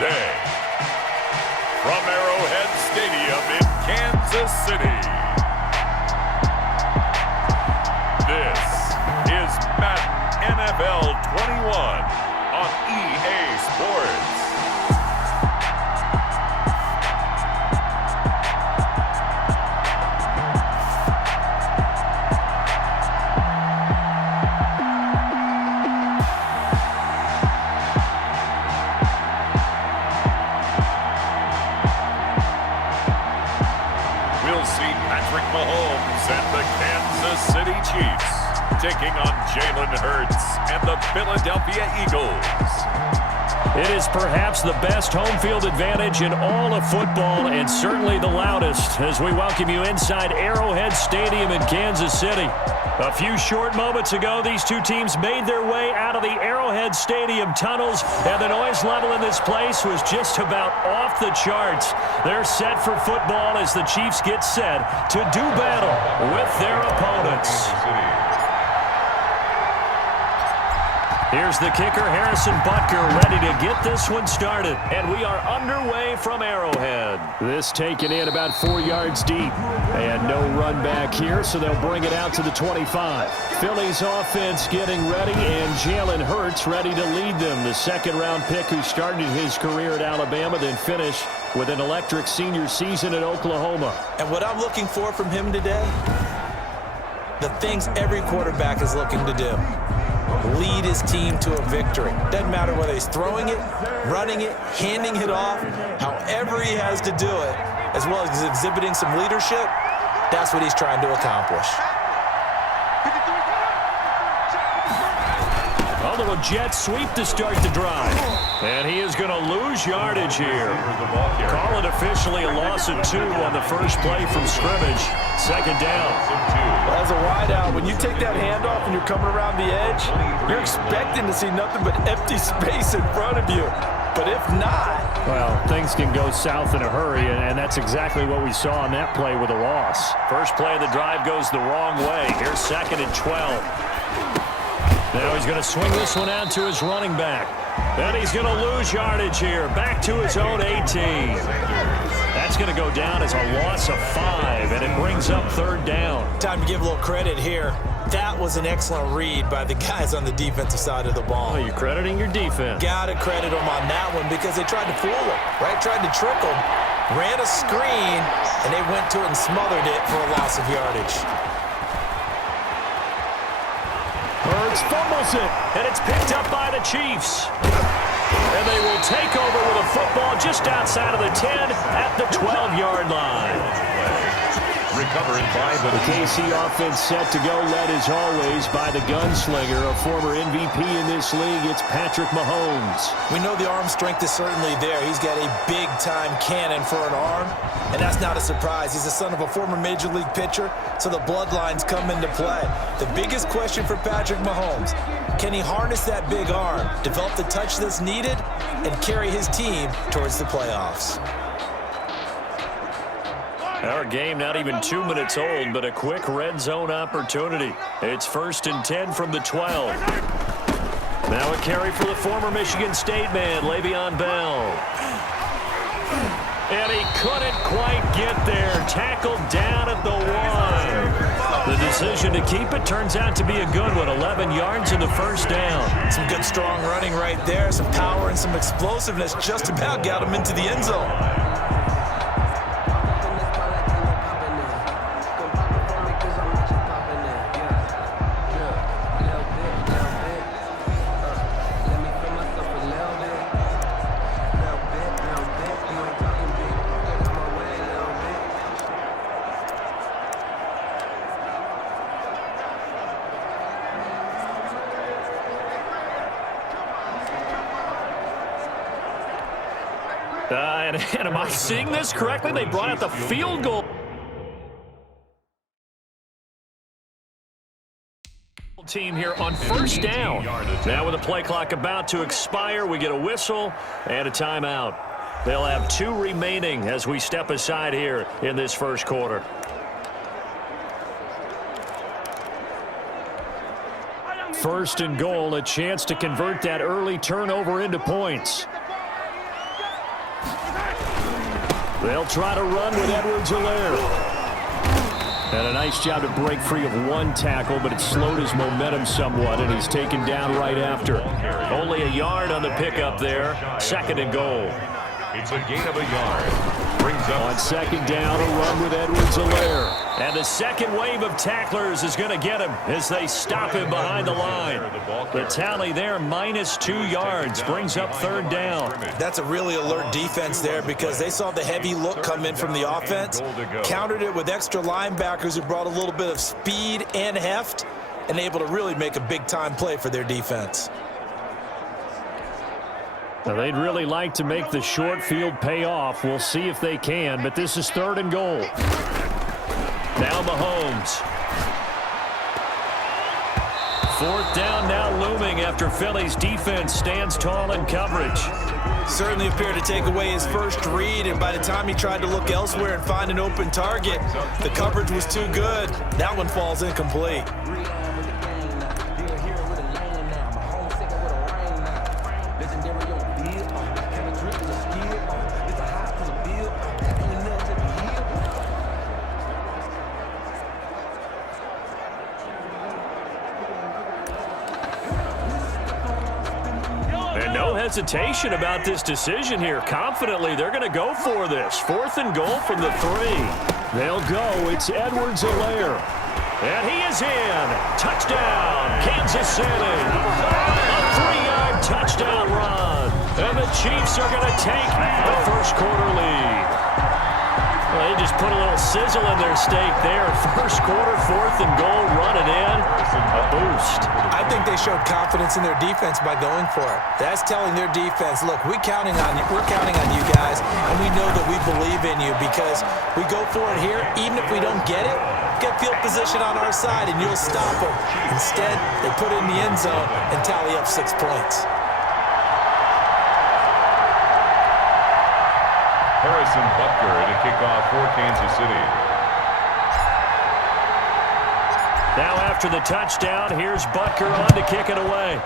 today. From Arrowhead Stadium in Kansas City, this is Madden NFL 21 on EA Sports. We'll see Patrick Mahomes and the Kansas City Chiefs taking on Jalen Hurts and the Philadelphia Eagles. It is perhaps the best home field advantage in all of football, and certainly the loudest, as we welcome you inside Arrowhead Stadium in Kansas City. A few short moments ago, these two teams made their way out of the Arrowhead Stadium tunnels, and the noise level in this place was just about off the charts. They're set for football as the Chiefs get set to do battle with their opponents. Here's the kicker, Harrison Butker, ready to get this one started. And we are underway from Arrowhead. This taken in about 4 yards deep. And no run back here, so they'll bring it out to the 25. Philly's offense getting ready, and Jalen Hurts ready to lead them. The second-round pick who started his career at Alabama, then finished with an electric senior season at Oklahoma. And what I'm looking for from him today, the things every quarterback is looking to do. Lead his team to a victory. Doesn't matter whether he's throwing it, running it, handing it off, however he has to do it, as well as exhibiting some leadership, that's what he's trying to accomplish. A little jet sweep to start the drive. And he is going to lose yardage here. Call it officially a loss of 2 on the first play from scrimmage. Second down. Well, as a wideout, when you take that handoff and you're coming around the edge, you're expecting to see nothing but empty space in front of you. But if not... Well, things can go south in a hurry, and that's exactly what we saw on that play with a loss. First play of the drive goes the wrong way. Here's 2nd and 12. Now he's going to swing this one out to his running back. Then he's going to lose yardage here. Back to his own 18. That's going to go down as a loss of 5, and it brings up 3rd down. Time to give a little credit here. That was an excellent read by the guys on the defensive side of the ball. Oh, you're crediting your defense. Got to credit them on that one because they tried to fool him, right? Tried to trick him, ran a screen, and they went to it and smothered it for a loss of yardage. Hurts fumbles it, and it's picked up by the Chiefs. And they will take over with a football just outside of the 10 at the 12-yard line. Recovering by the KC offense set to go, led as always by the gunslinger, a former MVP in this league. It's Patrick Mahomes. We know the arm strength is certainly there. He's got a big-time cannon for an arm, and that's not a surprise. He's the son of a former Major League pitcher, so the bloodlines come into play. The biggest question for Patrick Mahomes, can he harness that big arm, develop the touch that's needed, and carry his team towards the playoffs? Our game not even 2 minutes old, but a quick red zone opportunity. It's 1st and 10 from the 12. Now a carry for the former Michigan State man, Le'Veon Bell. And he couldn't quite get there. Tackled down at the 1. The decision to keep it turns out to be a good one. 11 yards and the first down. Some good strong running right there. Some power and some explosiveness just about got him into the end zone. And am I seeing this correctly? They brought out the field goal team here on 1st down. Now with the play clock about to expire, we get a whistle and a timeout. They'll have 2 remaining as we step aside here in this first quarter. First and goal, a chance to convert that early turnover into points. They'll try to run with Edwards-Helaire. And a nice job to break free of one tackle, but it slowed his momentum somewhat, and he's taken down right after. Only a yard on the pickup there. 2nd and goal. It's a gain of a yard. Brings up on 2nd down, a run with Edwards-Helaire. And the second wave of tacklers is going to get him as they stop him behind the line. The tally there, -2 yards, brings up 3rd down. That's a really alert defense there because they saw the heavy look come in from the offense, countered it with extra linebackers who brought a little bit of speed and heft, and able to really make a big-time play for their defense. Now, they'd really like to make the short field pay off. We'll see if they can, but this is 3rd and goal. Now Mahomes. 4th down now looming after Philly's defense stands tall in coverage. Certainly appeared to take away his first read, and by the time he tried to look elsewhere and find an open target, the coverage was too good. That one falls incomplete. Hesitation about this decision here. Confidently, they're going to go for this. 4th and goal from the 3. They'll go. It's Edwards-Helaire. And he is in. Touchdown, Kansas City. A 3-yard touchdown run. And the Chiefs are going to take the first quarter lead. Well, they just put a little sizzle in their steak there. First quarter, 4th and goal, run it in. A boost. I think they showed confidence in their defense by going for it. That's telling their defense, look, we're counting on you guys, and we know that we believe in you because we go for it here, even if we don't get it, get field position on our side, and you'll stop them. Instead, they put it in the end zone and tally up 6 points. Harrison Butker to kick off for Kansas City. Now after the touchdown, here's Butker on to kick it away.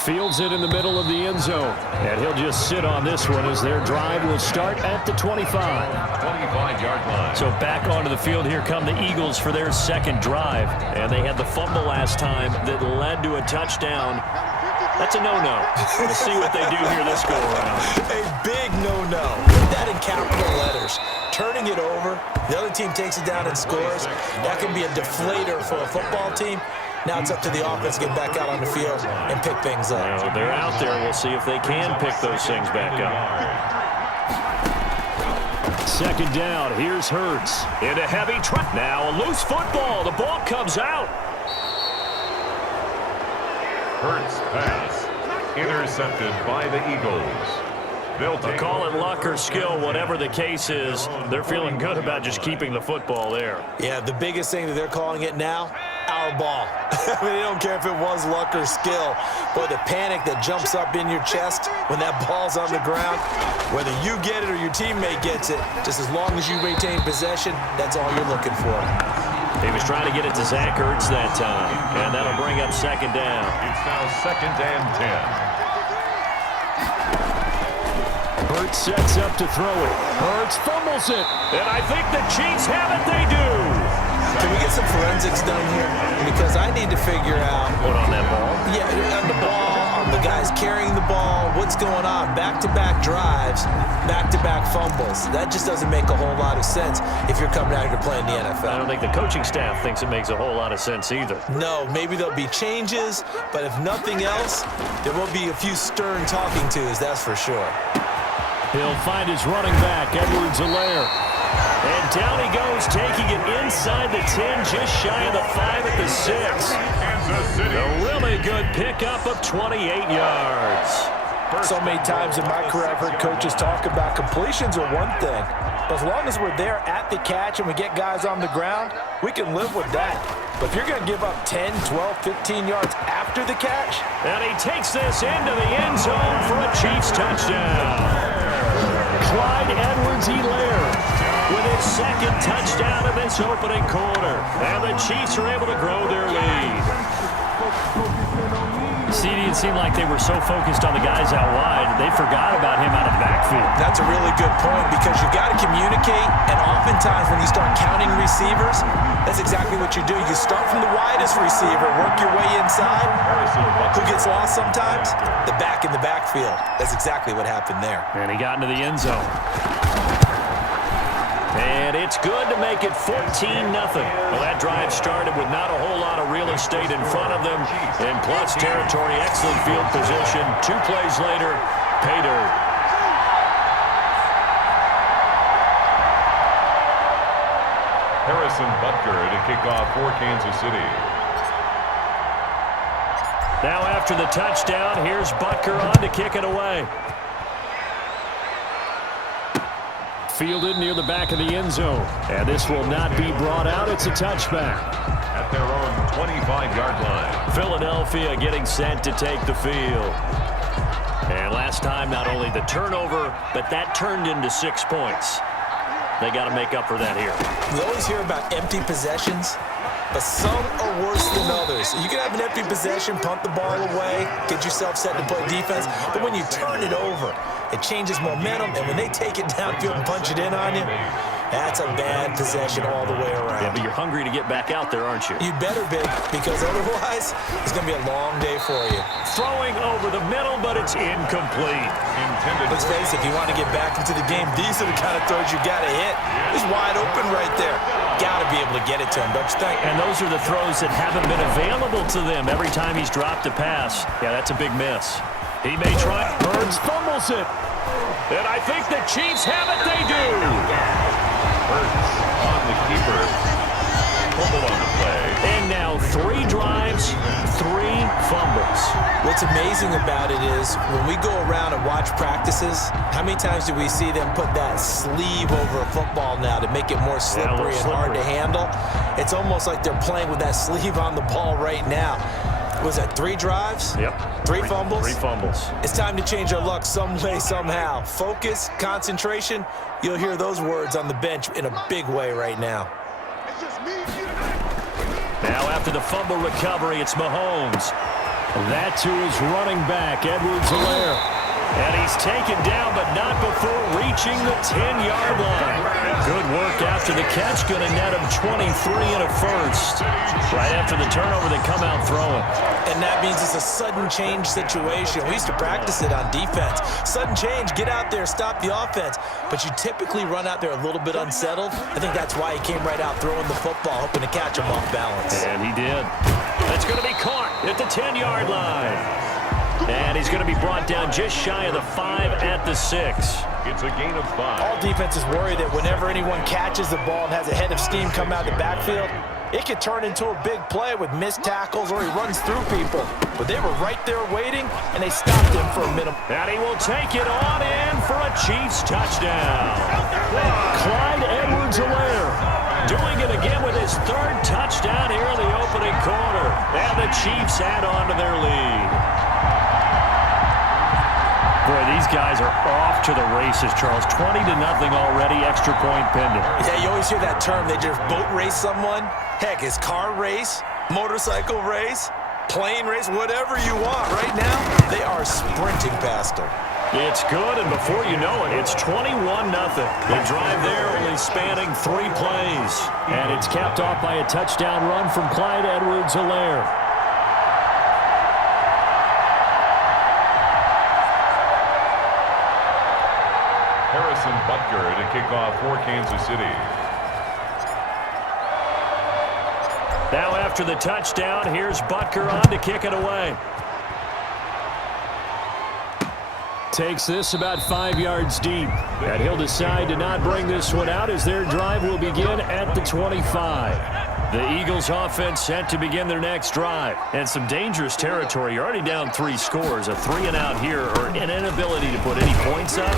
Fields it in the middle of the end zone. And he'll just sit on this one as their drive will start at the 25. 25-yard line. So back onto the field, here come the Eagles for their 2nd drive. And they had the fumble last time that led to a touchdown. That's a no-no. We'll see what they do here this go-around. A big no-no. Put that in capital letters. Turning it over, the other team takes it down and scores. That can be a deflator for a football team. Now it's up to the offense to get back out on the field and pick things up. Well, they're out there. We'll see if they can pick those things back up. 2nd down. Here's Hurts. In a heavy trap. Now a loose football. The ball comes out. Hurts pass. Intercepted by the Eagles. They'll call it luck or skill, whatever the case is. They're feeling good about just keeping the football there. Yeah, the biggest thing that they're calling it now, our ball. I mean, they don't care if it was luck or skill. Boy, the panic that jumps up in your chest when that ball's on the ground, whether you get it or your teammate gets it, just as long as you maintain possession, that's all you're looking for. He was trying to get it to Zach Ertz that time, and that'll bring up 2nd down. It's now 2nd and 10. Hurts sets up to throw it. Hurts fumbles it. And I think the Chiefs have it. They do. Can we get some forensics done here? Because I need to figure out what on that ball. Yeah, on the ball, on the guys carrying the ball, what's going on? Back-to-back drives, back-to-back fumbles. That just doesn't make a whole lot of sense if you're coming out here playing the NFL. I don't think the coaching staff thinks it makes a whole lot of sense either. No, maybe there'll be changes, but if nothing else, there will be a few stern talking tos, that's for sure. He'll find his running back, Edwards-Helaire. And down he goes, taking it inside the 10, just shy of the 5 at the 6. A really good pickup of 28 yards. So many times in my career, I've heard coaches talk about completions are one thing. But as long as we're there at the catch and we get guys on the ground, we can live with that. But if you're going to give up 10, 12, 15 yards after the catch. And he takes this into the end zone for a Chiefs touchdown. Clyde Edwards-Helaire with his 2nd touchdown of this opening quarter. And the Chiefs are able to grow their lead. CD, seemed like they were so focused on the guys out wide, they forgot about him out of the backfield. That's a really good point because you got to communicate, and oftentimes when you start counting receivers, that's exactly what you do. You start from the widest receiver, work your way inside. Who gets lost sometimes? The back in the backfield. That's exactly what happened there. And he got into the end zone. And it's good to make it 14-0. Well, that drive started with not a whole lot of real estate in front of them. In plus territory, excellent field position. 2 plays later, pay dirt. Harrison Butker to kick off for Kansas City. Now after the touchdown, here's Butker on to kick it away. Fielded near the back of the end zone. And this will not be brought out. It's a touchback. At their own 25-yard line. Philadelphia getting set to take the field. And last time, not only the turnover, but that turned into 6 points. They got to make up for that here. We always hear about empty possessions, but some are worse than others. You can have an empty possession, punt the ball away, get yourself set to play defense, but when you turn it over, it changes momentum, and when they take it downfield and punch it in on you, that's a bad possession all the way around. Yeah, but you're hungry to get back out there, aren't you? You better be, because otherwise, it's going to be a long day for you. Throwing over the middle, but it's incomplete. Let's face it, if you want to get back into the game, these are the kind of throws you got to hit. He's wide open right there. Got to be able to get it to him, don't you think? And those are the throws that haven't been available to them every time he's dropped a pass. Yeah, that's a big miss. He may try. Burns fumbles it. And I think the Chiefs have it. They do. Hurts on the keeper. Fumble on the play. And now 3 drives, 3 fumbles. What's amazing about it is when we go around and watch practices, how many times do we see them put that sleeve over a football now to make it more slippery and hard to handle? It's almost like they're playing with that sleeve on the ball right now. Was that 3 drives? Yep. 3 fumbles? 3 fumbles. It's time to change our luck some way, somehow. Focus, concentration, you'll hear those words on the bench in a big way right now. Now after the fumble recovery, it's Mahomes. That to his running back, Edwards-Helaire. And he's taken down, but not before reaching the 10-yard line. Good work after the catch. Going to net him 23 and a first. Right after the turnover, they come out throwing. And that means it's a sudden change situation. We used to practice it on defense. Sudden change, get out there, stop the offense. But you typically run out there a little bit unsettled. I think that's why he came right out throwing the football, hoping to catch him off balance. And he did. That's going to be caught at the 10-yard line. And he's going to be brought down just shy of the 5 at the 6. It's a gain of 5. All defenses worry that whenever anyone catches the ball and has a head of steam come out of the backfield, it could turn into a big play with missed tackles or he runs through people. But they were right there waiting, and they stopped him for a minute. And he will take it on in for a Chiefs touchdown. Clyde Edwards-Helaire doing it again with his 3rd touchdown here in the opening quarter. And the Chiefs add on to their lead. Boy, these guys are off to the races, Charles. 20-0 already, extra point pending. Yeah, you always hear that term. They just boat race someone. Heck, it's car race, motorcycle race, plane race, whatever you want. Right now, they are sprinting past them. It's good, and before you know it, it's 21-0. The drive there only spanning 3 plays. And it's capped off by a touchdown run from Clyde Edwards-Helaire. Harrison Butker to kick off for Kansas City. Now after the touchdown, here's Butker on to kick it away. Takes this about 5 yards deep. And he'll decide to not bring this one out as their drive will begin at the 25. The Eagles offense set to begin their next drive. And some dangerous territory. You're already down 3 scores. A 3-and-out here or an inability to put any points up.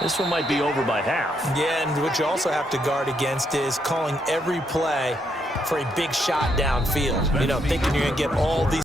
This one might be over by half. Yeah, and what you also have to guard against is calling every play for a big shot downfield. You know, thinking you're going to get all these